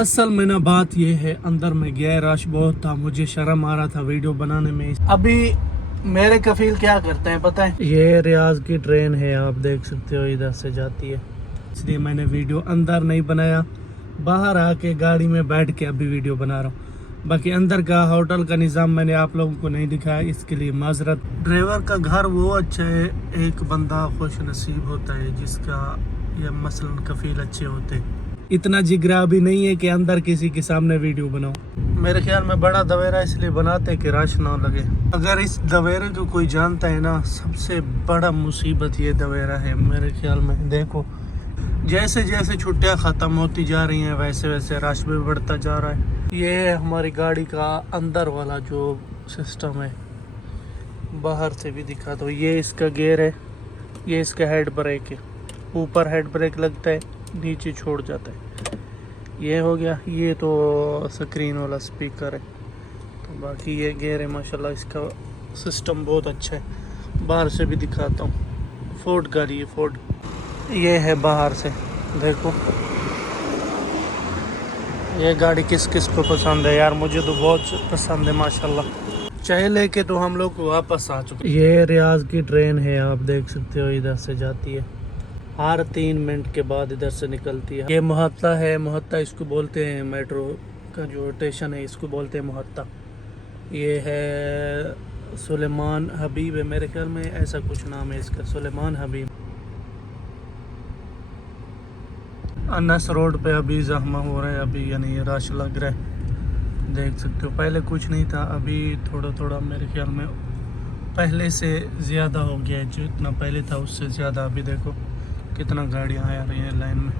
اصل میں نا بات یہ ہے، اندر میں گیا رش بہت تھا، مجھے شرم آ رہا تھا ویڈیو بنانے میں۔ ابھی میرے کفیل کیا کرتے ہیں پتہ ہے؟ یہ ریاض کی ٹرین ہے، آپ دیکھ سکتے ہو ادھر سے جاتی ہے، اس لیے میں نے ویڈیو اندر نہیں بنایا، باہر آ کے گاڑی میں بیٹھ کے ابھی ویڈیو بنا رہا ہوں۔ باقی اندر کا ہوٹل کا نظام میں نے آپ لوگوں کو نہیں دکھایا، اس کے لیے معذرت۔ ڈرائیور کا گھر وہ اچھا ہے، ایک بندہ خوش نصیب ہوتا ہے جس کا یا مثلا کفیل اچھے ہوتے ہیں۔ اتنا جگرا بھی نہیں ہے کہ اندر کسی کے سامنے ویڈیو بناؤ۔ میرے خیال میں بڑا دویرہ اس لیے بناتے کہ رش نہ لگے۔ اگر اس دویرے کو کوئی جانتا ہے نا، سب سے بڑا مصیبت یہ دویرہ ہے میرے خیال میں۔ دیکھو جیسے جیسے چھٹیاں ختم ہوتی جا رہی ہیں ویسے ویسے رش بھی بڑھتا جا رہا ہے۔ یہ ہماری گاڑی کا اندر والا جو سسٹم ہے، باہر سے بھی دکھا دو۔ یہ اس کا گیئر ہے، یہ اس کا ہیڈ بریک ہے، اوپر ہیڈ بریک لگتا ہے، نیچے چھوڑ جاتا ہے۔ یہ ہو گیا، یہ تو سکرین والا سپیکر ہے، تو باقی یہ گیئر ہے۔ ماشاءاللہ اس کا سسٹم بہت اچھا ہے۔ باہر سے بھی دکھاتا ہوں، فورڈ گاڑی ہے، فورڈ۔ یہ ہے باہر سے، دیکھو یہ گاڑی کس کس کو پسند ہے یار، مجھے تو بہت پسند ہے ماشاءاللہ۔ چاہے لے کے تو ہم لوگ واپس آ چکے۔ یہ ریاض کی ٹرین ہے، آپ دیکھ سکتے ہو ادھر سے جاتی ہے، ہر 3 منٹ کے بعد ادھر سے نکلتی ہے۔ یہ محطہ ہے، محطہ اس کو بولتے ہیں، میٹرو کا جو اسٹیشن ہے اس کو بولتے ہیں محطہ۔ یہ ہے سلیمان حبیب ہے میرے خیال میں، ایسا کچھ نام ہے اس کا، سلیمان حبیب۔ انس روڈ پہ ابھی زحمہ ہو رہا ہے، ابھی یعنی رش لگ رہا ہے، دیکھ سکتے ہو۔ پہلے کچھ نہیں تھا، ابھی تھوڑا تھوڑا میرے خیال میں پہلے سے زیادہ ہو گیا ہے، جتنا پہلے تھا اس سے زیادہ۔ ابھی دیکھو کتنا گاڑیاں آ رہی ہیں لائن میں۔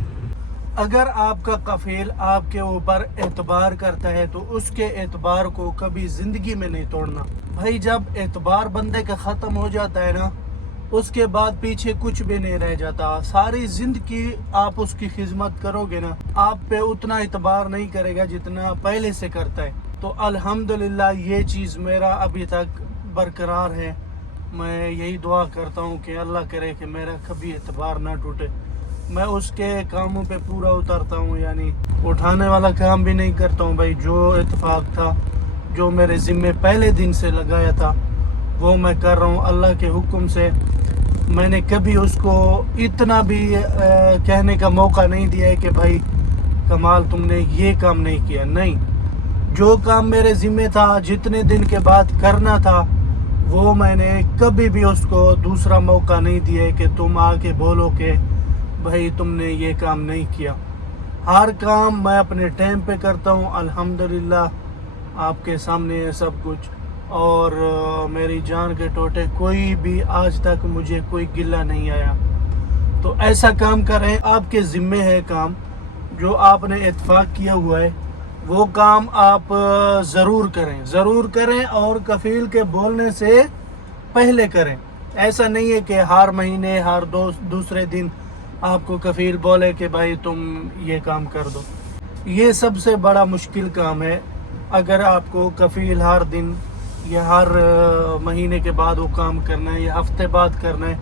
اگر آپ کا کفیل آپ کے اوپر اعتبار کرتا ہے تو اس کے اعتبار کو کبھی زندگی میں نہیں توڑنا بھائی۔ جب اعتبار بندے کا ختم ہو جاتا ہے نا، اس کے بعد پیچھے کچھ بھی نہیں رہ جاتا۔ ساری زندگی آپ اس کی خدمت کرو گے نا، آپ پہ اتنا اعتبار نہیں کرے گا جتنا پہلے سے کرتا ہے۔ تو الحمدللہ یہ چیز میرا ابھی تک برقرار ہے۔ میں یہی دعا کرتا ہوں کہ اللہ کرے کہ میرا کبھی اعتبار نہ ٹوٹے۔ میں اس کے کاموں پہ پورا اترتا ہوں، یعنی اٹھانے والا کام بھی نہیں کرتا ہوں بھائی۔ جو اتفاق تھا، جو میرے ذمے پہلے دن سے لگایا تھا، وہ میں کر رہا ہوں اللہ کے حکم سے۔ میں نے کبھی اس کو اتنا بھی کہنے کا موقع نہیں دیا ہے کہ بھائی کمال تم نے یہ کام نہیں کیا، نہیں۔ جو کام میرے ذمے تھا، جتنے دن کے بعد کرنا تھا، وہ میں نے کبھی بھی اس کو دوسرا موقع نہیں دیا ہے کہ تم آ کے بولو کہ بھائی تم نے یہ کام نہیں کیا۔ ہر کام میں اپنے ٹائم پہ کرتا ہوں، الحمدللہ آپ کے سامنے ہے سب کچھ۔ اور میری جان کے ٹوٹے کوئی بھی آج تک مجھے کوئی گلہ نہیں آیا۔ تو ایسا کام کریں، آپ کے ذمے ہے کام، جو آپ نے اتفاق کیا ہوا ہے وہ کام آپ ضرور کریں اور کفیل کے بولنے سے پہلے کریں۔ ایسا نہیں ہے کہ ہر مہینے ہر دوسرے دن آپ کو کفیل بولے کہ بھائی تم یہ کام کر دو۔ یہ سب سے بڑا مشکل کام ہے۔ اگر آپ کو کفیل ہر دن یا ہر مہینے کے بعد وہ کام کرنا ہے یا ہفتے بعد کرنا ہے،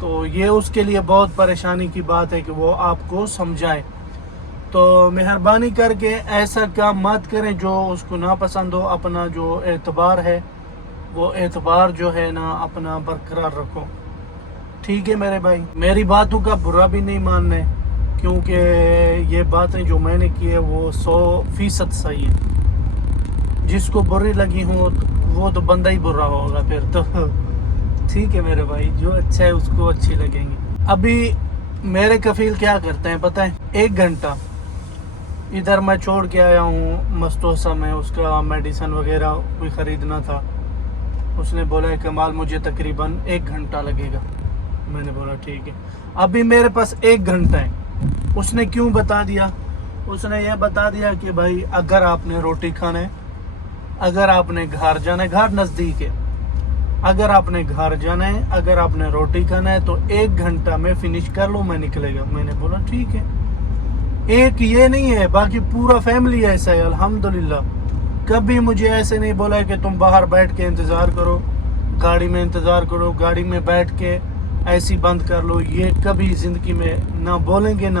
تو یہ اس کے لیے بہت پریشانی کی بات ہے کہ وہ آپ کو سمجھائے۔ تو مہربانی کر کے ایسا کام مت کریں جو اس کو ناپسند ہو۔ اپنا جو اعتبار ہے، وہ اعتبار جو ہے نا اپنا برقرار رکھو، ٹھیک ہے میرے بھائی؟ میری باتوں کا برا بھی نہیں ماننا ہے، کیونکہ یہ باتیں جو میں نے کی ہے وہ 100% صحیح ہے۔ جس کو بری لگی ہوں وہ تو بندہ ہی برا ہوگا پھر تو، ٹھیک ہے میرے بھائی؟ جو اچھا ہے اس کو اچھی لگیں گے۔ ابھی میرے کفیل کیا کرتے ہیں پتہ ہے؟ 1 گھنٹہ ادھر میں چھوڑ کے آیا ہوں مستوسا میں، اس کا میڈیسن وغیرہ کوئی خریدنا تھا۔ اس نے بولا کمال مجھے تقریباً 1 گھنٹہ لگے گا۔ میں نے بولا ٹھیک ہے۔ ابھی میرے پاس 1 گھنٹہ ہے۔ اس نے کیوں بتا دیا؟ اس نے یہ بتا دیا کہ بھائی اگر آپ نے روٹی کھانا ہے، اگر آپ نے گھر جانا ہے، گھر نزدیک ہے، اگر آپ نے گھر جانا ہے، اگر آپ نے روٹی کھانا ہے تو 1 گھنٹہ میں فنش کر لوں، میں نکلے گا۔ میں نے بولا ٹھیک ہے۔ ایک یہ نہیں ہے، باقی پورا فیملی ایسا ہے الحمدللہ۔ کبھی مجھے ایسے نہیں بولا ہے کہ تم باہر بیٹھ کے انتظار کرو، گاڑی میں انتظار کرو، گاڑی میں بیٹھ کے ایسی بند کر لو۔ یہ کبھی زندگی میں نہ بولیں گے، نہ